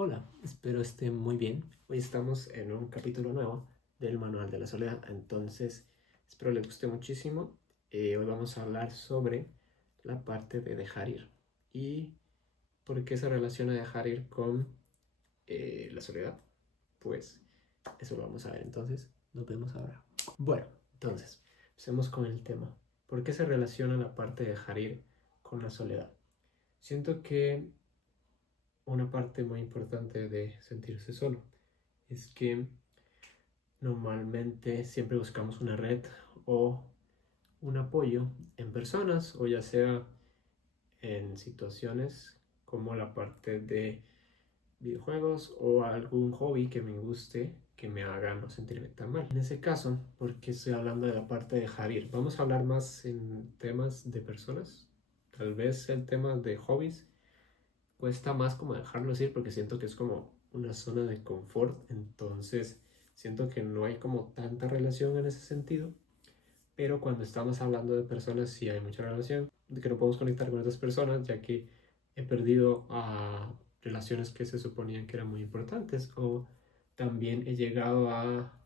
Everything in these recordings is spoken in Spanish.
Hola, espero esté muy bien. Hoy estamos en un capítulo nuevo del Manual de la Soledad, entonces espero les guste muchísimo. Hoy vamos a hablar sobre la parte de dejar ir y por qué se relaciona dejar ir con la soledad. Pues eso lo vamos a ver, entonces nos vemos ahora. Bueno, entonces, empecemos con el tema. ¿Por qué se relaciona la parte de dejar ir con la soledad? Siento que una parte muy importante de sentirse solo es que normalmente siempre buscamos una red o un apoyo en personas o ya sea en situaciones como la parte de videojuegos o algún hobby que me guste que me haga no sentirme tan mal. En ese caso, porque estoy hablando de la parte de dejar ir, vamos a hablar más en temas de personas. Tal vez el tema de hobbies cuesta más como dejarlos ir porque siento que es como una zona de confort, entonces siento que no hay como tanta relación en ese sentido, pero cuando estamos hablando de personas sí hay mucha relación, de que no podemos conectar con otras personas ya que he perdido a relaciones que se suponían que eran muy importantes o también he llegado a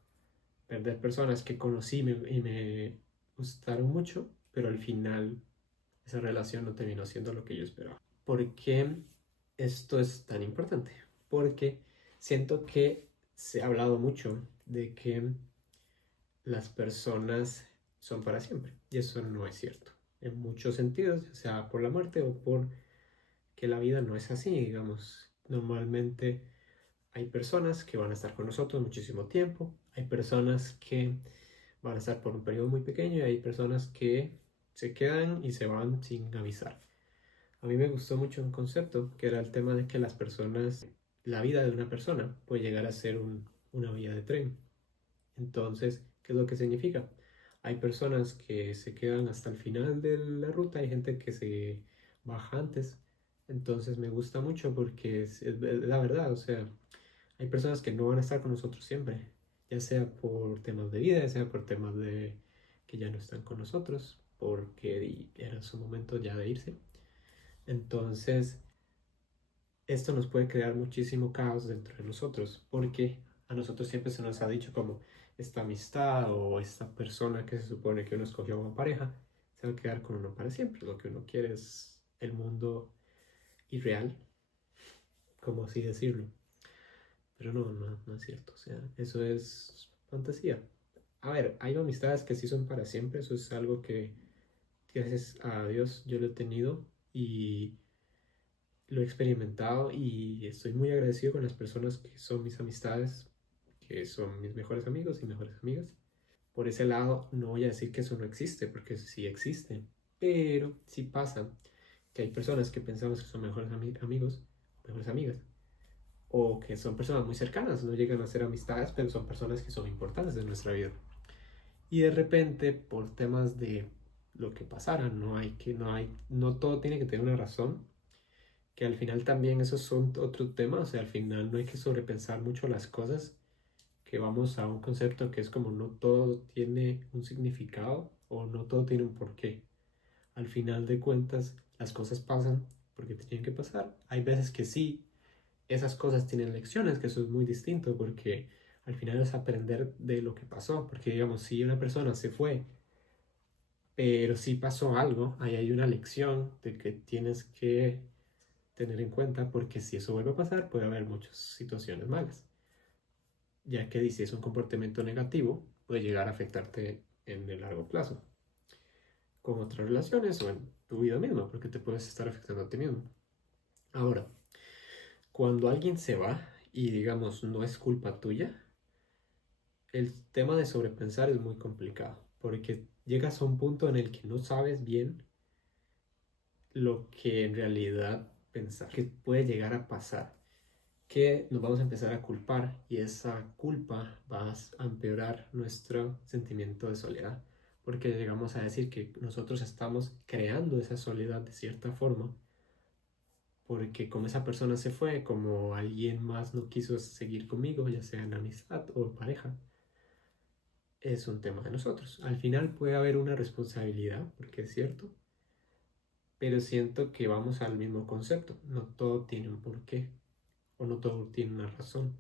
perder personas que conocí y me gustaron mucho, pero al final esa relación no terminó siendo lo que yo esperaba. ¿Por qué esto es tan importante? Porque siento que se ha hablado mucho de que las personas son para siempre y eso no es cierto. En muchos sentidos, ya sea por la muerte o por que la vida no es así, digamos. Normalmente hay personas que van a estar con nosotros muchísimo tiempo, hay personas que van a estar por un periodo muy pequeño y hay personas que se quedan y se van sin avisar. A mí me gustó mucho un concepto que era el tema de que las personas, la vida de una persona puede llegar a ser una vía de tren. Entonces, ¿qué es lo que significa? Hay personas que se quedan hasta el final de la ruta, hay gente que se baja antes. Entonces me gusta mucho porque es la verdad, o sea, hay personas que no van a estar con nosotros siempre, ya sea por temas de vida, ya sea por temas de que ya no están con nosotros, porque era su momento ya de irse. Entonces, esto nos puede crear muchísimo caos dentro de nosotros, porque a nosotros siempre se nos ha dicho como esta amistad o esta persona que se supone que uno escogió como pareja, se va a quedar con uno para siempre. Lo que uno quiere es el mundo irreal, como así decirlo. Pero no es cierto, o sea, eso es fantasía. A ver, hay amistades que sí son para siempre, eso es algo que gracias a Dios yo lo he tenido y lo he experimentado y estoy muy agradecido con las personas que son mis amistades, que son mis mejores amigos y mejores amigas. Por ese lado, no voy a decir que eso no existe, porque sí existe, pero sí pasa que hay personas que pensamos que son mejores amigos, mejores amigas, o que son personas muy cercanas, no llegan a ser amistades, pero son personas que son importantes en nuestra vida. Y de repente, por temas de lo que pasara, no todo tiene que tener una razón, que al final también esos son otro tema, o sea, al final no hay que sobrepensar mucho las cosas, que vamos a un concepto que es como no todo tiene un significado o no todo tiene un porqué. Al final de cuentas, las cosas pasan porque tienen que pasar. Hay veces que sí, esas cosas tienen lecciones, que eso es muy distinto porque al final es aprender de lo que pasó, porque digamos, si una persona se fue, pero sí pasó algo, ahí hay una lección de que tienes que tener en cuenta porque si eso vuelve a pasar puede haber muchas situaciones malas, ya que si es un comportamiento negativo puede llegar a afectarte en el largo plazo, con otras relaciones o en tu vida misma, porque te puedes estar afectando a ti mismo. Ahora, cuando alguien se va y digamos no es culpa tuya, el tema de sobrepensar es muy complicado, porque llegas a un punto en el que no sabes bien lo que en realidad pensar, que puede llegar a pasar, que nos vamos a empezar a culpar y esa culpa va a empeorar nuestro sentimiento de soledad, porque llegamos a decir que nosotros estamos creando esa soledad de cierta forma, porque como esa persona se fue, como alguien más no quiso seguir conmigo, ya sea en amistad o pareja, es un tema de nosotros. Al final puede haber una responsabilidad, porque es cierto, pero siento que vamos al mismo concepto, no todo tiene un porqué o no todo tiene una razón.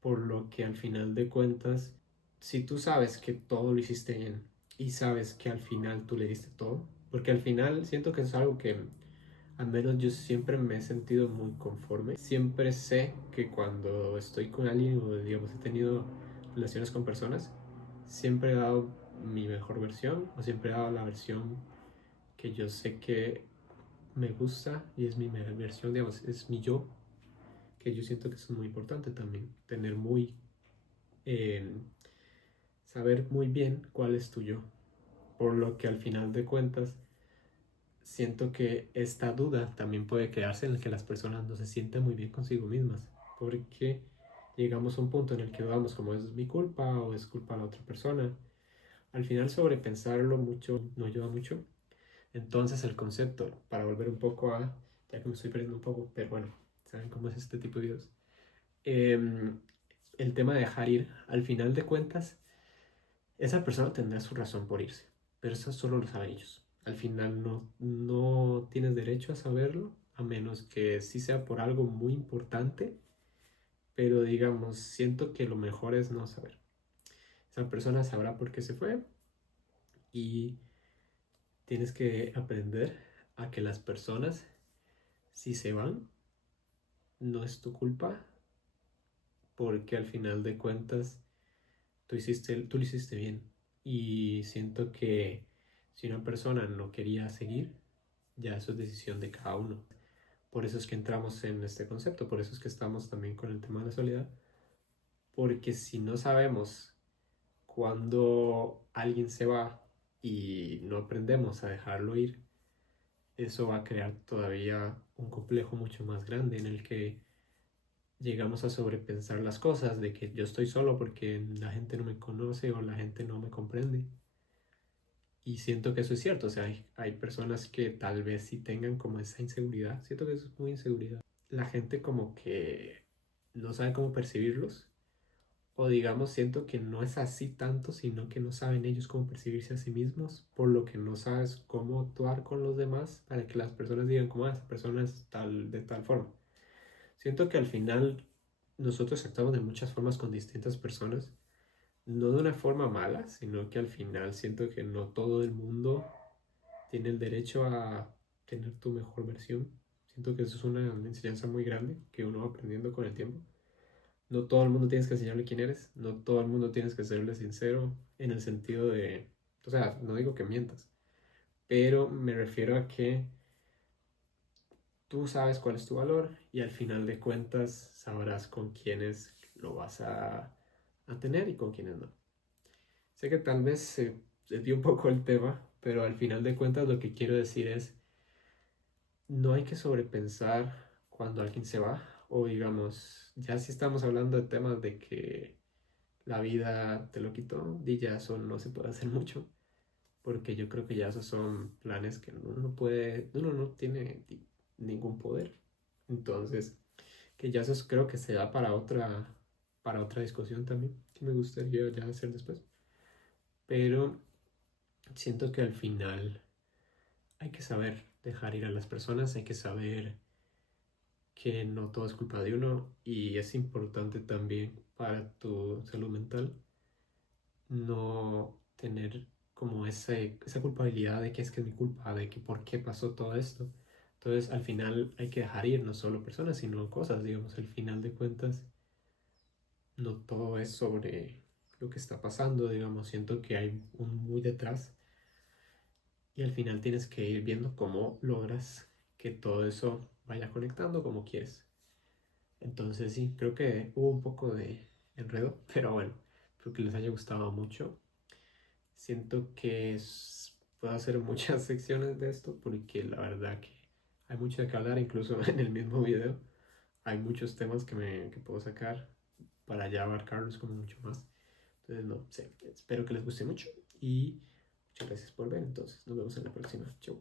Por lo que al final de cuentas, si tú sabes que todo lo hiciste bien y sabes que al final tú le diste todo, porque al final siento que es algo que al menos yo siempre me he sentido muy conforme. Siempre sé que cuando estoy con alguien o digamos he tenido relaciones con personas, siempre he dado mi mejor versión o siempre he dado la versión que yo sé que me gusta y es mi mejor versión, digamos, es mi yo, que yo siento que eso es muy importante también, tener muy, eh, saber muy bien cuál es tu yo, por lo que al final de cuentas siento que esta duda también puede quedarse en el que las personas no se sienten muy bien consigo mismas, porque llegamos a un punto en el que dudamos como es mi culpa o es culpa de la otra persona. Al final sobrepensarlo mucho no ayuda mucho. Entonces el concepto, para volver un poco a, ya que me estoy perdiendo un poco, pero bueno, saben cómo es este tipo de videos. Em, el tema de dejar ir, al final de cuentas, esa persona tendrá su razón por irse, pero eso solo lo saben ellos. Al final no tienes derecho a saberlo, a menos que sí sea por algo muy importante, pero digamos, siento que lo mejor es no saber. Esa persona sabrá por qué se fue y tienes que aprender a que las personas, si se van, no es tu culpa, porque al final de cuentas tú lo hiciste bien. Y siento que si una persona no quería seguir, ya eso es decisión de cada uno. Por eso es que entramos en este concepto, por eso es que estamos también con el tema de la soledad, porque si no sabemos cuándo alguien se va y no aprendemos a dejarlo ir, eso va a crear todavía un complejo mucho más grande en el que llegamos a sobrepensar las cosas, de que yo estoy solo porque la gente no me conoce o la gente no me comprende. Y siento que eso es cierto, o sea, hay personas que tal vez sí tengan como esa inseguridad, siento que eso es muy inseguridad. La gente como que no sabe cómo percibirlos, o digamos, siento que no es así tanto, sino que no saben ellos cómo percibirse a sí mismos, por lo que no sabes cómo actuar con los demás para que las personas digan como, esa persona es tal, de tal forma. Siento que al final nosotros actuamos de muchas formas con distintas personas, no de una forma mala, sino que al final siento que no todo el mundo tiene el derecho a tener tu mejor versión. Siento que eso es una enseñanza muy grande que uno va aprendiendo con el tiempo. No todo el mundo tienes que enseñarle quién eres, no todo el mundo tienes que serle sincero en el sentido de, o sea, no digo que mientas, pero me refiero a que tú sabes cuál es tu valor y al final de cuentas sabrás con quiénes lo vas a tener y con quiénes no. Sé que tal vez se dio un poco el tema, pero al final de cuentas lo que quiero decir es, no hay que sobrepensar cuando alguien se va, o digamos, ya si estamos hablando de temas de que la vida te lo quitó, y ya eso no se puede hacer mucho, porque yo creo que ya esos son planes que uno no puede, uno no tiene ningún poder. Entonces, que ya eso creo que se da para otra discusión también, que me gustaría ya hacer después. Pero siento que al final hay que saber dejar ir a las personas, hay que saber que no todo es culpa de uno y es importante también para tu salud mental no tener como esa culpabilidad de que es mi culpa, de que por qué pasó todo esto. Entonces al final hay que dejar ir no solo personas, sino cosas, digamos, al final de cuentas no todo es sobre lo que está pasando, digamos, siento que hay un muy detrás y al final tienes que ir viendo cómo logras que todo eso vaya conectando como quieres. Entonces sí, creo que hubo un poco de enredo, pero bueno, espero que les haya gustado mucho. Siento que puedo hacer muchas secciones de esto porque la verdad que hay mucho de qué hablar, incluso en el mismo video. Hay muchos temas que puedo sacar para ya abarcarlos como mucho más. Entonces, no sé, espero que les guste mucho y muchas gracias por ver. Entonces, nos vemos en la próxima. Chau.